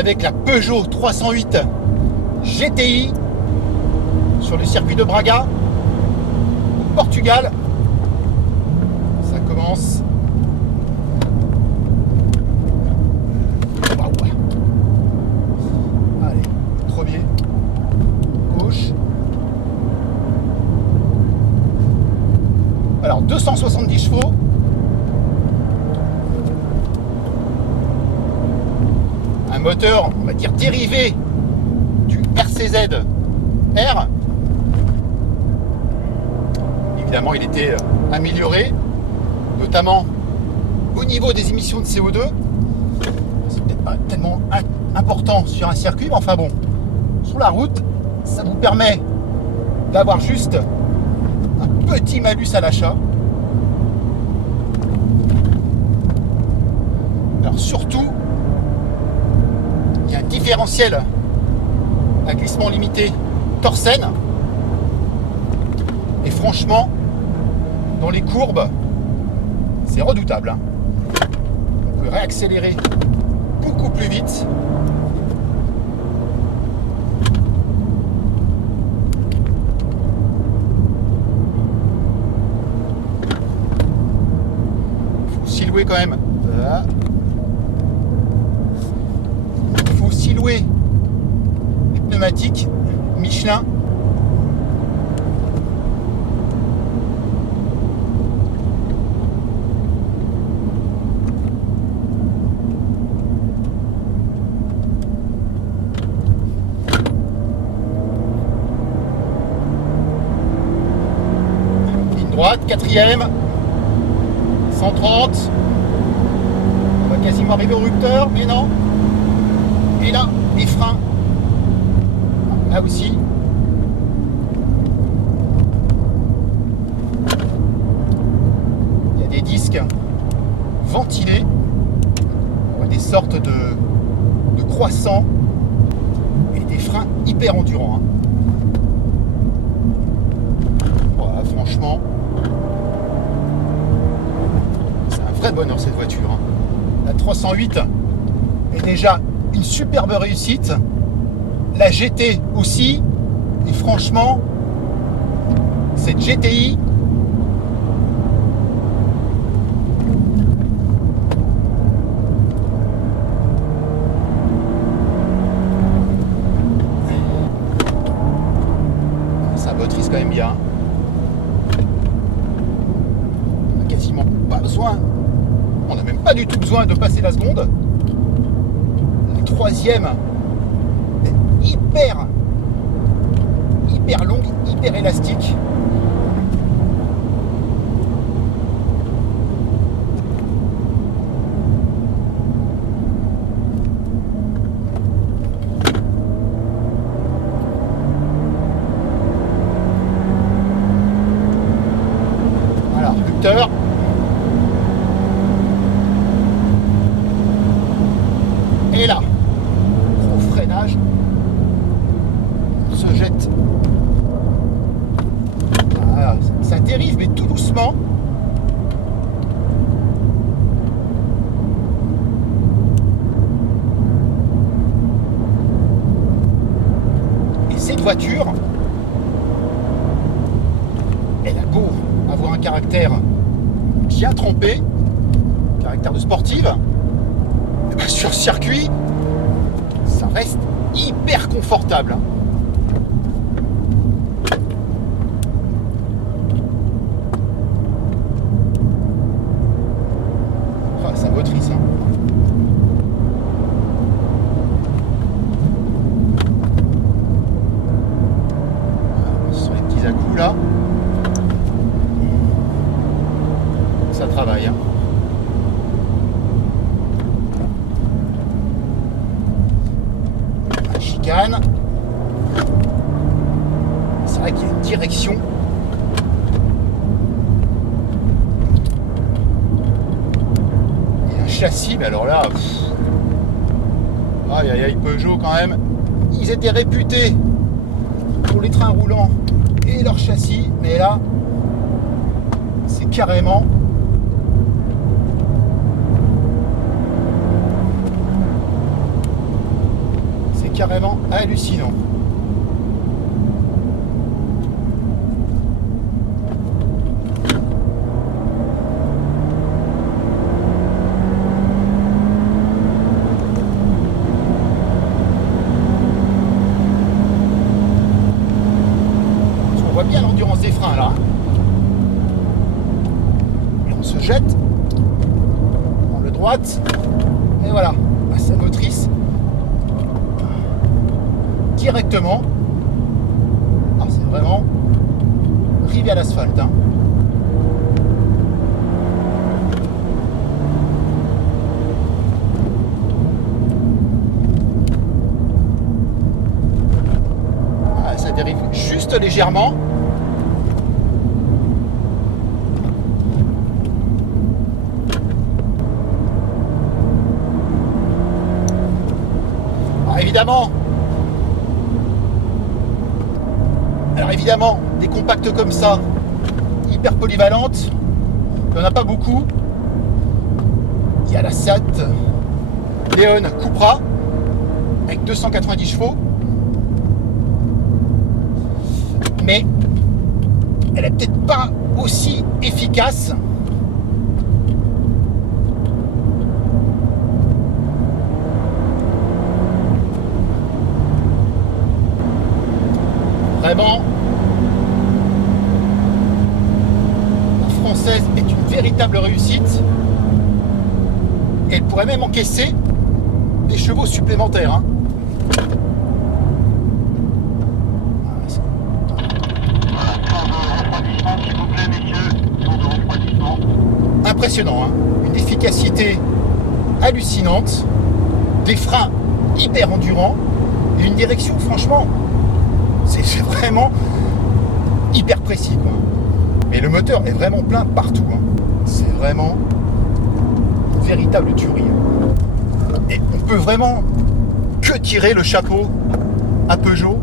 avec la Peugeot 308 GTI sur le circuit de Braga, au Portugal. Ça commence. Waouh. Allez, premier, gauche. Alors 270 chevaux. Un moteur, on va dire, dérivé du RCZ R. Évidemment, il était amélioré, notamment au niveau des émissions de CO2. C'est peut-être pas tellement important sur un circuit, mais enfin bon, sur la route, ça vous permet d'avoir juste un petit malus à l'achat. Alors surtout, il y a un différentiel à glissement limité Torsen. Et franchement, dans les courbes, c'est redoutable. On peut réaccélérer beaucoup plus vite. Il faut s'y louer quand même. Voilà. Il faut aussi louer les pneumatiques Michelin. Ligne droite, quatrième, 130. On va quasiment arriver au rupteur, mais non. Et là, les freins. Là aussi. Il y a des disques ventilés. On voit des sortes de croissants et des freins hyper endurants. Voilà, franchement, c'est un vrai bonheur cette voiture. La 308 est déjà une superbe réussite. La GT aussi. Et franchement, cette GTI, ça motorise quand même bien. On n'a quasiment pas besoin. On n'a même pas du tout besoin de passer la seconde. La troisième est hyper longue, hyper élastique. Voilà, rupteur. Et là, gros freinage, on se jette. Voilà, ça dérive mais tout doucement. Et cette voiture, elle a beau avoir un caractère bien trempé, caractère de sportive. Sur circuit, ça reste hyper confortable. Oh, ça motrice. Ce sont les petits à-coups là. Ça travaille. Chicane. C'est vrai qu'il y a une direction. Et un châssis, mais alors là, aïe aïe aïe, Peugeot quand même. Ils étaient réputés pour les trains roulants et leur châssis, mais là, c'est carrément carrément hallucinant. On voit bien l'endurance des freins là. Et on se jette dans le droite. Et voilà, sa motrice directement. Ah, c'est vraiment rivé à l'asphalte. Hein. Ah, ça dérive juste légèrement. Alors évidemment, des compacts comme ça, hyper polyvalentes, il n'y en a pas beaucoup. Il y a la Seat Leon Cupra avec 290 chevaux, mais elle est peut-être pas aussi efficace . Vraiment, la française est une véritable réussite et elle pourrait même encaisser des chevaux supplémentaires. Hein. Impressionnant, hein. Une efficacité hallucinante, des freins hyper endurants et une direction franchement... C'est vraiment hyper précis, quoi. Et le moteur est vraiment plein partout. Hein. C'est vraiment une véritable tuerie. Et on peut vraiment que tirer le chapeau à Peugeot